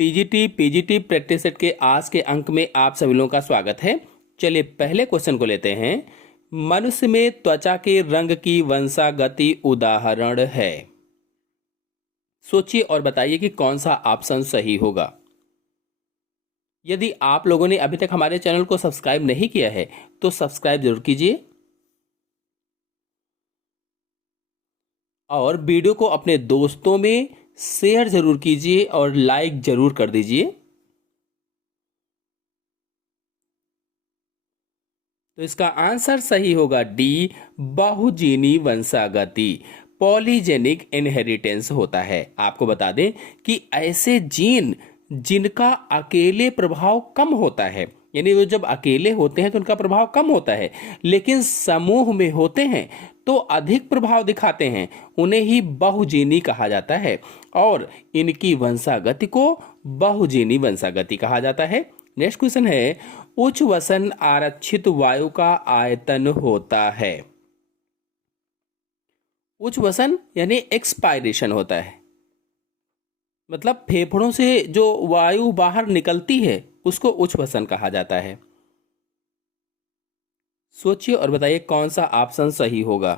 TGT PGT practice set के आज के अंक में आप सभी लोगों का स्वागत है। चलिए पहले क्वेश्चन को लेते हैं। मनुष्य में त्वचा के रंग की वंशागति उदाहरण है। सोचिए और बताइए कि कौन सा ऑप्शन सही होगा। यदि आप लोगों ने अभी तक हमारे चैनल को सब्सक्राइब नहीं किया है तो सब्सक्राइब जरूर कीजिए और वीडियो को अपने दोस्तों में शेयर जरूर कीजिए और लाइक जरूर कर दीजिए। तो इसका आंसर सही होगा डी, बहुजीनी वंशागति, पॉलीजेनिक इनहेरिटेंस होता है। आपको बता दें कि ऐसे जीन जिनका अकेले प्रभाव कम होता है, यानी वो जब अकेले होते हैं तो उनका प्रभाव कम होता है, लेकिन समूह में होते हैं तो अधिक प्रभाव दिखाते हैं, उन्हें ही बहुजीनी कहा जाता है और इनकी वंशागति को बहुजीनी वंशागति कहा जाता है। नेक्स्ट क्वेश्चन है, उच्च वसन आरक्षित वायु का आयतन होता है। उच्च वसन यानी एक्सपायरेशन होता है, मतलब फेफड़ों से जो वायु बाहर निकलती है उसको उच्च वसन कहा जाता है। सोचिए और बताइए कौन सा ऑप्शन सही होगा।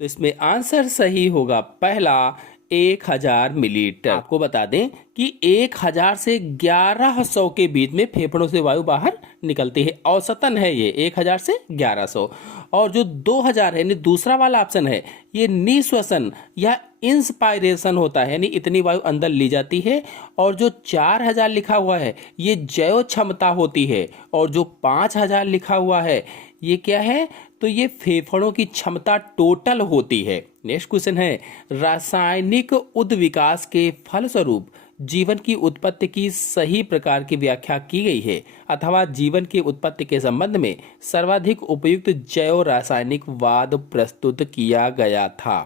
तो इसमें आंसर सही होगा पहला, 1000 मिलीलीटर। आपको बता दें कि 1000 से 1100 के बीच में फेफड़ों से वायु बाहर निकलती है। औसतन है ये 1000 से 1100। और जो 2000 है यानी दूसरा वाला ऑप्शन है, ये निश्वसन या इंस्पायरेशन होता है, यानी इतनी वायु अंदर ली जाती है। और जो 4000 लिखा हुआ है ये जैव क्षमता होती है। और जो 5000 लिखा हुआ है ये क्या है, तो ये फेफड़ों की क्षमता टोटल होती है। नेक्स्ट क्वेश्चन है, रासायनिक उद्विकास के फलस्वरूप जीवन की उत्पत्ति की सही प्रकार की व्याख्या की गई है अथवा जीवन की उत्पत्ति के संबंध में सर्वाधिक उपयुक्त जैव रासायनिक वाद प्रस्तुत किया गया था।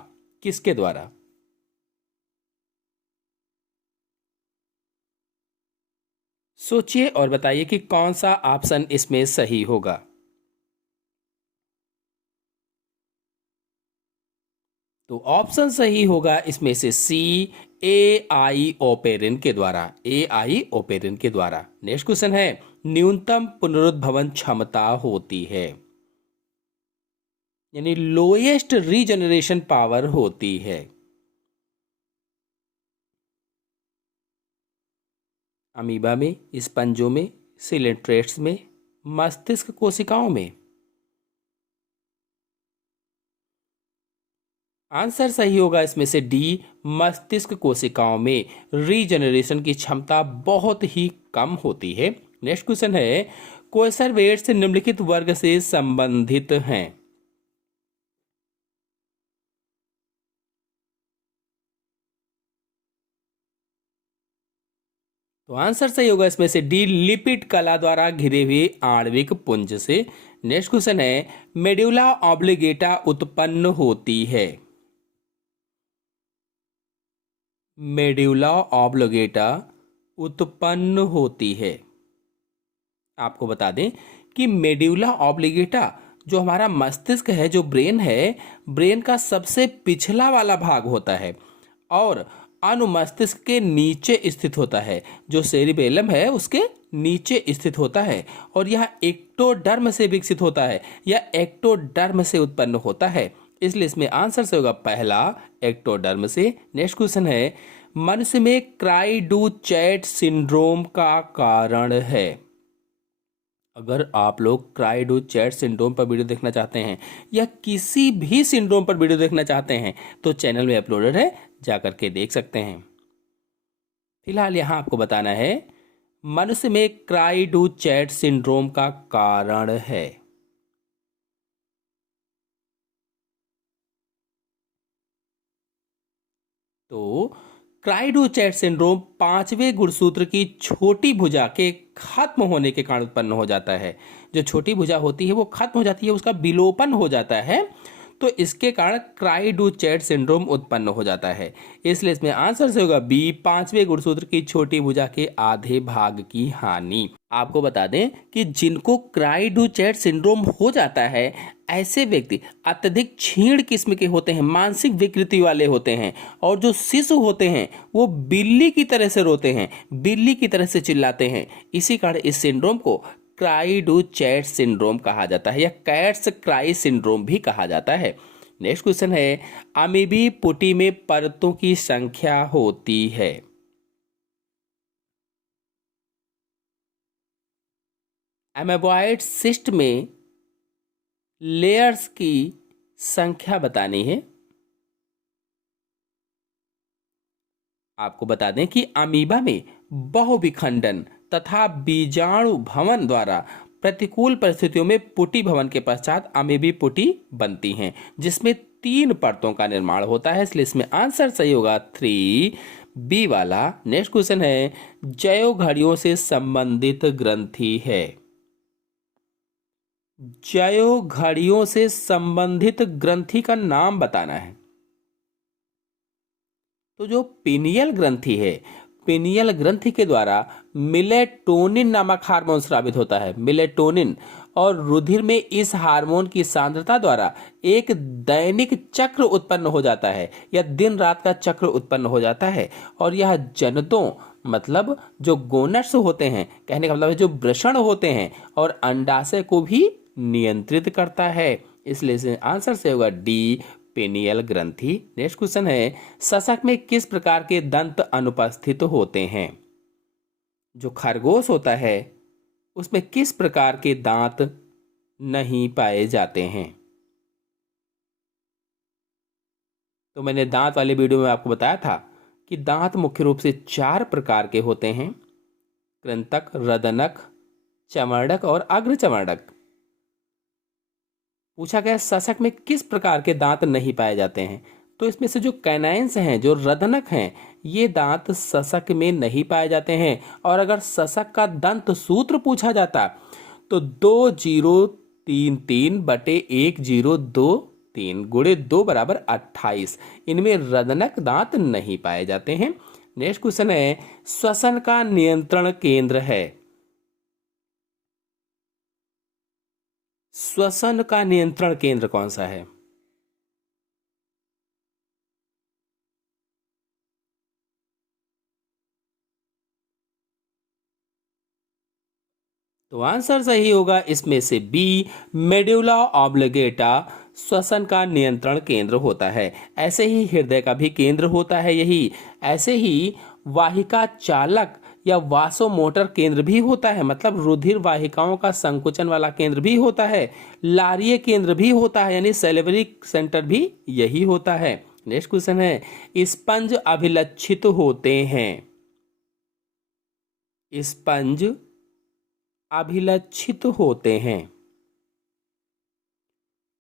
किसके द्वारा? सोचिए और बताइए कि कौन सा ऑप्शन इसमें सही होगा। तो ऑप्शन सही होगा इसमें से सी, AI ओपेरिन के द्वारा। AI ओपेरिन के द्वारा। नेक्स्ट क्वेश्चन है, न्यूनतम पुनरुद्भवन क्षमता होती है, यानी लोएस्ट रीजनरेशन पावर होती है। अमीबा में, स्पंजों में, सिलेंट्रेट्स में, मस्तिष्क कोशिकाओं में। आंसर सही होगा इसमें से डी, मस्तिष्क कोशिकाओं में रीजनरेशन की क्षमता बहुत ही कम होती है। नेक्स्ट क्वेश्चन है, कोएसरवेट्स निम्नलिखित वर्ग से संबंधित हैं। तो आंसर सही होगा इसमें से डी, लिपिड कला द्वारा घिरे हुए आणविक पुंज से। नेक्स्ट क्वेश्चन है, मेडुला ऑब्लिगेटा उत्पन्न होती है। मेडुला ऑब्लिगेटा उत्पन्न होती है। आपको बता दें कि मेडुला ऑब्लिगेटा जो हमारा मस्तिष्क है, जो ब्रेन है, ब्रेन का सबसे पिछला वाला भाग होता है और अनुमस्तिष्क के नीचे स्थित होता है। जो सेरिबेलम है उसके नीचे स्थित होता है और यह एक्टोडर्म से विकसित होता है या एक्टोडर्म से उत्पन्न होता है, इसलिए इसमें आंसर से होगा पहला, एक्टोडर्म से। नेक्स्ट क्वेश्चन है, मनुष्य में क्राइडुचैट सिंड्रोम का कारण है। अगर आप लोग क्राइडुचैट सिंड्रोम पर वीडियो देखना चाहते हैं या किसी भी सिंड्रोम पर वीडियो देखना चाहते हैं तो चैनल में अपलोडेड है, जाकर के देख सकते हैं। फिलहाल यहां आपको बताना है, मनुष्य में क्राइडुचैट सिंड्रोम का कारण है। तो क्राइडुचैट सिंड्रोम 5वें गुणसूत्र की छोटी भुजा के खत्म होने के कारण उत्पन्न हो जाता है। जो छोटी भुजा होती है वो खत्म हो जाती है, उसका विलोपन हो जाता है। तो इसके कारण क्राई डू चैट सिंड्रोम उत्पन्न हो जाता है। इसलिए इसमें आंसर से होगा बी, पांचवें गुणसूत्र की छोटी भुजा के आधे भाग की हानि। आपको बता दें कि जिनको क्राई डू चैट सिंड्रोम हो जाता है, ऐसे व्यक्ति अत्यधिक क्षीण किस्म के होते हैं, मानसिक विकृति वाले होते हैं, और जो शिशु होते हैं वो बिल्ली की तरह से रोते हैं, बिल्ली की तरह से चिल्लाते हैं। इसी कारण इस सिंड्रोम को क्राई डू चैट सिंड्रोम कहा जाता है या कैट्स क्राई सिंड्रोम भी कहा जाता है। नेक्स्ट क्वेश्चन है, अमीबी पुटी में परतों की संख्या होती है। एमेबॉइड सिस्ट में लेयर्स की संख्या बतानी है। आपको बता दें कि अमीबा में बहुविखंडन तथा बीजाणु भवन द्वारा प्रतिकूल परिस्थितियों में पुटी भवन के पश्चात अमीबी पुटी बनती हैं, जिसमें 3 परतों का निर्माण होता है। इसलिए इसमें आंसर सही होगा 3B वाला। नेक्स्ट क्वेश्चन है, जयो घड़ियों से संबंधित ग्रंथि है। जयो घड़ियों से संबंधित ग्रंथि का नाम बताना है। तो जो पीनियल ग्रंथि है, पीनियल ग्रंथि के द्वारा मिलेटोनिन नामक हार्मोन स्रावित होता है, मिलेटोनिन, और रुधिर में इस हार्मोन की सांद्रता द्वारा एक दैनिक चक्र उत्पन्न हो जाता है या दिन रात का चक्र उत्पन्न हो जाता है, और यह जनतों मतलब जो गोनट्स होते हैं, कहने का मतलब है जो वृषण होते हैं, और अंडाशय को भी नियंत्रित करता है। इसलिए आंसर से होगा डी, पेनियल ग्रंथि। नेक्स्ट क्वेश्चन है, सशक में किस प्रकार के दंत अनुपस्थित होते हैं। जो खरगोश होता है उसमें किस प्रकार के दांत नहीं पाए जाते हैं। तो मैंने दांत वाले वीडियो में आपको बताया था कि दांत मुख्य रूप से 4 प्रकार के होते हैं, कृंतक, रदनक, चमड़क और अग्रचमड़क। पूछा गया सशक में किस प्रकार के दांत नहीं पाए जाते हैं। तो इसमें से जो कैनाइंस हैं, जो रदनक हैं, ये दांत सशक में नहीं पाए जाते हैं। और अगर सशक का दंत सूत्र पूछा जाता तो 2033 बटे 1023 गुणे 2 बराबर 28। इनमें रदनक दांत नहीं पाए जाते हैं। नेक्स्ट क्वेश्चन है, श्वसन का नियंत्रण केंद्र है। श्वसन का नियंत्रण केंद्र कौन सा है। तो आंसर सही होगा इसमें से बी, मेडुला ऑब्लिगेटा श्वसन का नियंत्रण केंद्र होता है। ऐसे ही हृदय का भी केंद्र होता है यही। ऐसे ही वाहिका चालक या वासोमोटर केंद्र भी होता है, मतलब रुधिर वाहिकाओं का संकुचन वाला केंद्र भी होता है। लारीय केंद्र भी होता है, यानी सेलेवरी सेंटर भी यही होता है। नेक्स्ट क्वेश्चन है, स्पंज अभिलक्षित होते हैं। स्पंज अभिलक्षित होते हैं।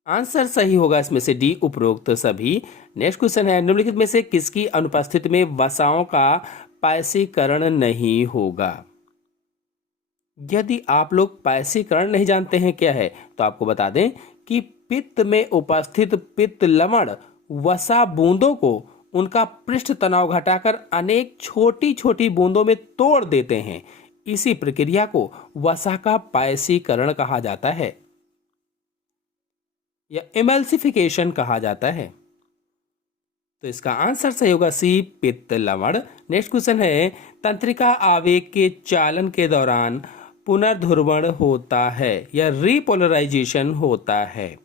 आंसर सही होगा इसमें से डी, उपरोक्त सभी। नेक्स्ट क्वेश्चन है, निम्नलिखित में से किसकी अनुपस्थिति में वसाओं का पायसीकरण नहीं होगा। यदि आप लोग पायसीकरण नहीं जानते हैं क्या है, तो आपको बता दें कि पित्त में उपस्थित पित्त लवण वसा बूंदों को उनका पृष्ठ तनाव घटाकर अनेक छोटी छोटी बूंदों में तोड़ देते हैं। इसी प्रक्रिया को वसा का पायसीकरण कहा जाता है या इमल्सिफिकेशन कहा जाता है। तो इसका आंसर सही होगा सी, पित्त लवण। नेक्स्ट क्वेश्चन है, तंत्रिका आवेग के चालन के दौरान पुनर्ध्रुवण होता है या रीपोलराइजेशन होता है।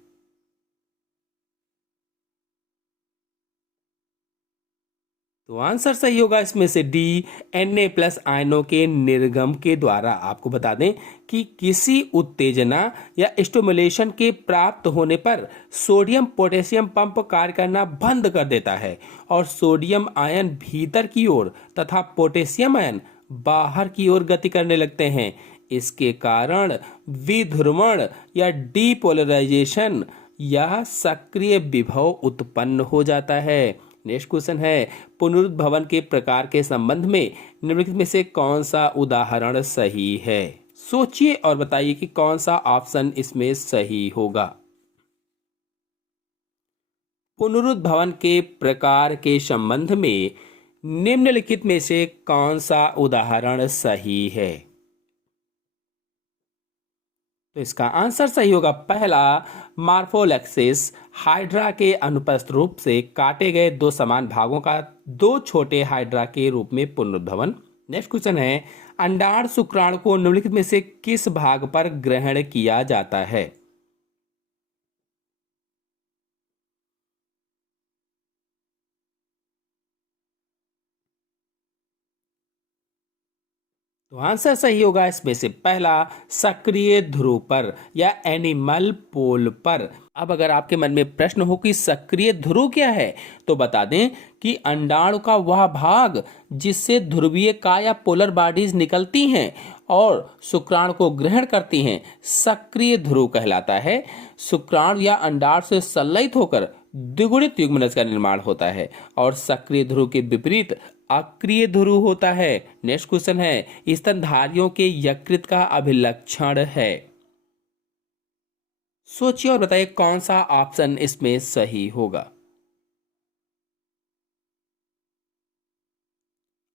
तो आंसर सही होगा इसमें से डी, Na+ आयनों के निर्गम के द्वारा। आपको बता दें कि किसी उत्तेजना या स्टिमुलेशन के प्राप्त होने पर सोडियम पोटेशियम पंप कार्य करना बंद कर देता है और सोडियम आयन भीतर की ओर तथा पोटेशियम आयन बाहर की ओर गति करने लगते हैं। इसके कारण विध्रुवण या डीपोलराइजेशन या सक्रिय विभव उत्पन्न हो जाता है। नेक्स्ट क्वेश्चन है, पुनरुद्भवन के प्रकार के संबंध में निम्नलिखित में से कौन सा उदाहरण सही है। सोचिए और बताइए कि कौन सा ऑप्शन इसमें सही होगा। पुनरुद्भवन के प्रकार के संबंध में निम्नलिखित में से कौन सा उदाहरण सही है? तो इसका आंसर सही होगा पहला, मार्फोलेक्सिस, हाइड्रा के अनुपस्थित रूप से काटे गए दो समान भागों का दो छोटे हाइड्रा के रूप में पुनरुद्भवन। नेक्स्ट क्वेश्चन है, अंडाणु शुक्राणु को निम्नलिखित में से किस भाग पर ग्रहण किया जाता है? तो आंसर सही होगा इसमें से पहला, सक्रिय ध्रुव पर या एनिमल पोल पर। अब अगर आपके मन में प्रश्न हो कि सक्रिय ध्रुव क्या है, तो बता दें कि अंडाणु का वह भाग जिससे ध्रुवीय का या पोलर बॉडीज निकलती हैं और शुक्राणु को ग्रहण करती हैं, सक्रिय ध्रुव कहलाता है। शुक्राणु या अंडाणु से संलयित होकर द्विगुणित युग्मनज का निर्माण होता है और सक्रिय ध्रुव के विपरीत अक्रिय ध्रुव होता है। नेक्स्ट क्वेश्चन है, स्तनधारियों के यकृत का अभिलक्षण है। सोचिए और बताइए कौन सा ऑप्शन इसमें सही होगा।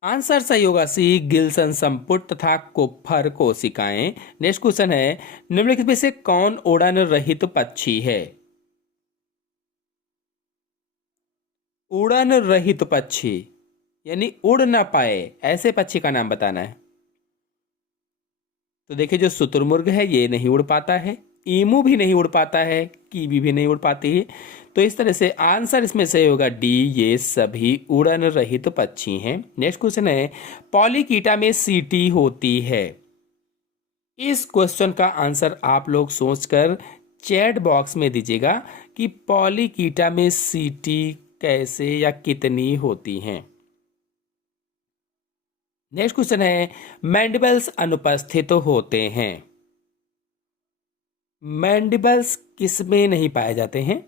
आंसर सही होगा सी, गिल्सन संपुट तथा कुप्फर कोशिकाएं। नेक्स्ट क्वेश्चन है, निम्नलिखित में से कौन उड़न रहित पक्षी है? उड़न रहित पक्षी यानी उड़ ना पाए ऐसे पक्षी का नाम बताना है। तो देखिए, जो शुतुरमुर्ग है ये नहीं उड़ पाता है, ईमू भी नहीं उड़ पाता है, कीवी भी नहीं उड़ पाती है। तो इस तरह से आंसर इसमें सही होगा डी, ये सभी उड़न रहित पक्षी हैं। नेक्स्ट क्वेश्चन है, पॉलीकीटा में सीटी होती है। इस क्वेश्चन का आंसर आप लोग सोचकर चैट बॉक्स में दीजिएगा कि पॉलीकीटा में सीटी कैसे या कितनी होती हैं। नेक्स्ट क्वेश्चन है, मैंडिबल्स अनुपस्थित होते हैं। मैंडिबल्स किस में नहीं पाए जाते हैं?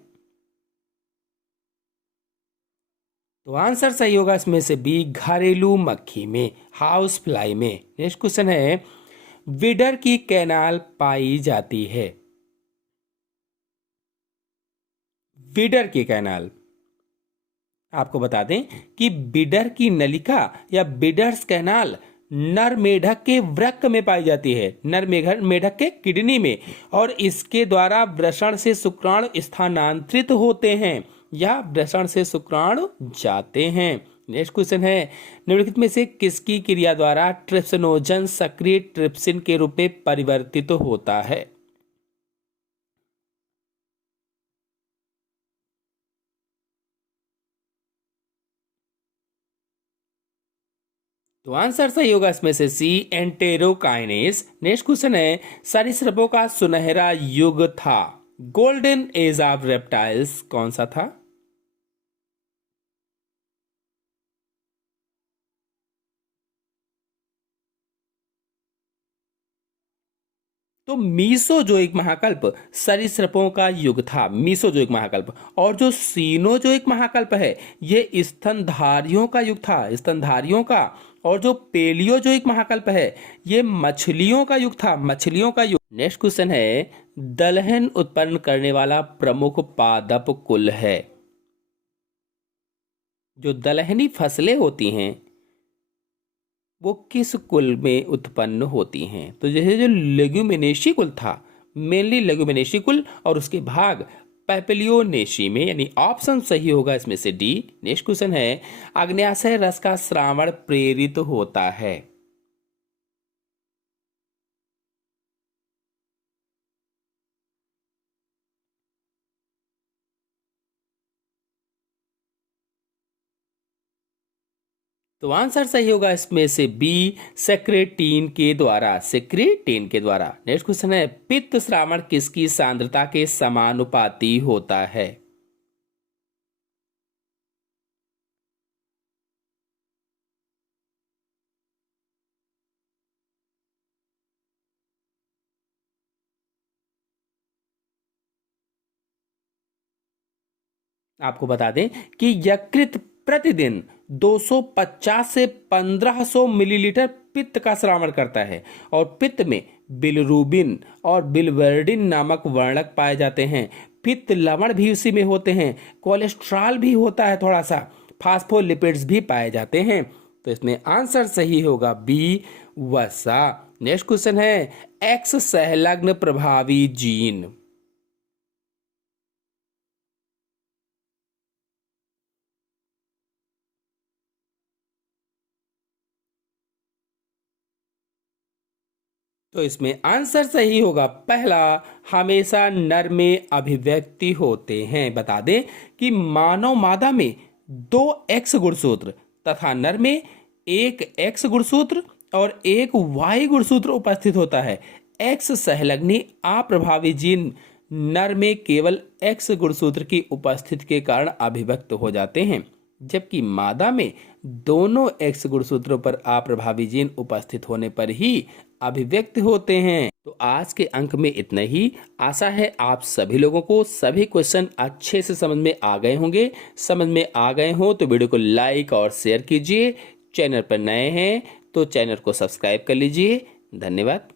तो आंसर सही होगा इसमें से बी, घरेलू मक्खी में, हाउस फ्लाई में। नेक्स्ट क्वेश्चन है, विडर की कैनाल पाई जाती है। विडर की कैनाल, आपको बता दें कि बिडर की नलिका या बिडर्स कैनाल नर मेढक के वृक्क में पाई जाती है, नर मेढक के किडनी में, और इसके द्वारा वृषण से शुक्राणु स्थानांतरित होते हैं या वृषण से शुक्राणु जाते हैं। नेक्स्ट क्वेश्चन है, निम्नलिखित में से किसकी क्रिया द्वारा ट्रिप्सिनोजन सक्रिय ट्रिप्सिन के रूप में परिवर्तित होता है? तो आंसर सही होगा इसमें से सी, एंटेरोकाइनेस। नेक्स्ट क्वेश्चन है, सरीसृपों का सुनहरा युग था, गोल्डन एज ऑफ रेप्टाइल्स कौन सा था? तो मीसोजोइक महाकल्प सरीसृपों का युग था, मीसोजोइक महाकल्प। और जो सीनोजोइक महाकल्प है ये स्तनधारियों का युग था, स्तनधारियों का। और जो पेलियोजोइक महाकल्प है ये मछलियों का युग था, मछलियों का युग। नेक्स्ट क्वेश्चन है, दलहन उत्पन्न करने वाला प्रमुख पादप कुल है। जो दलहनी फसलें होती हैं वो किस कुल में उत्पन्न होती हैं? तो जैसे जो लेग्यूमिनेशी कुल था, मेनली लेग्यूमिनेशी कुल, और उसके भाग पैपिलियोनेशी में, यानी ऑप्शन सही होगा इसमें से डी। नेक्स्ट क्वेश्चन है, अग्न्याशय रस का स्रावण प्रेरित होता है। तो आंसर सही होगा इसमें से बी, सेक्रेटीन के द्वारा, सेक्रेटीन के द्वारा। नेक्स्ट क्वेश्चन है, पित्त श्रावण किसकी सांद्रता के समानुपाती होता है? आपको बता दें कि यकृत प्रतिदिन 250 से 1500 मिलीलीटर पित्त का श्रावण करता है और पित्त में बिलिरुबिन और बिलवर्डिन नामक वर्णक पाए जाते हैं। पित्त लवण भी उसी में होते हैं, कोलेस्ट्रॉल भी होता है थोड़ा सा, फास्फोलिपिड्स भी पाए जाते हैं। तो इसमें आंसर सही होगा बी, वसा। नेक्स्ट क्वेश्चन है एक्स सहलग्न प्रभावी जीन। तो इसमें आंसर सही होगा पहला, हमेशा नर में अभिव्यक्ति होते हैं। बता दें कि मानव मादा में 2 एक्स गुणसूत्र तथा नर में 1 एक्स गुणसूत्र और 1 वाई गुणसूत्र उपस्थित होता है। एक्स सहलग्नी अप्रभावी जीन नर में केवल एक्स गुणसूत्र की उपस्थिति के कारण अभिव्यक्त हो जाते हैं, जबकि मादा में दोनों एक्स गुणसूत्रों पर अप्रभावी जीन उपस्थित होने पर ही अभिव्यक्त होते हैं। तो आज के अंक में इतना ही। आशा है आप सभी लोगों को सभी क्वेश्चन अच्छे से समझ में आ गए होंगे। समझ में आ गए हो तो वीडियो को लाइक और शेयर कीजिए। चैनल पर नए हैं तो चैनल को सब्सक्राइब कर लीजिए। धन्यवाद।